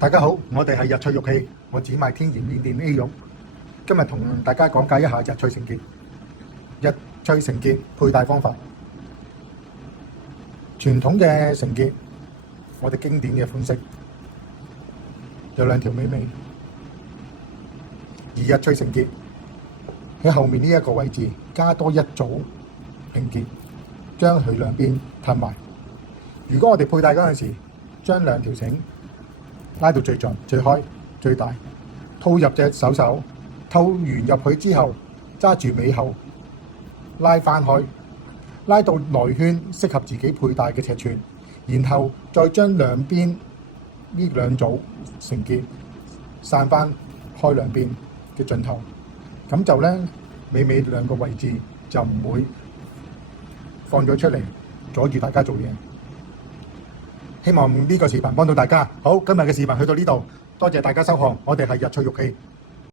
大家好，我哋係日翠玉器，我只賣天然緬甸 A 玉。今日同大家講解一下日翠成結。日翠成結佩戴方法，傳統嘅成結，我哋經典嘅款式有兩條尾尾，而日翠成結喺後面呢一個位置加多一組平結，將佢兩邊褪埋。如果我哋佩戴嗰陣時，將兩條繩拉到最盡、最開、最大，套入隻手，套完入去之後，揸住尾後拉翻開，拉到內圈適合自己佩戴嘅尺寸，然後再將兩邊呢兩組成結散翻開兩邊嘅盡頭，咁就呢尾兩個位置就唔會放咗出嚟阻住大家做嘢。希望呢個視頻幫到大家。好，今日嘅視頻去到呢度，多謝大家收看，我哋係日翠玉器。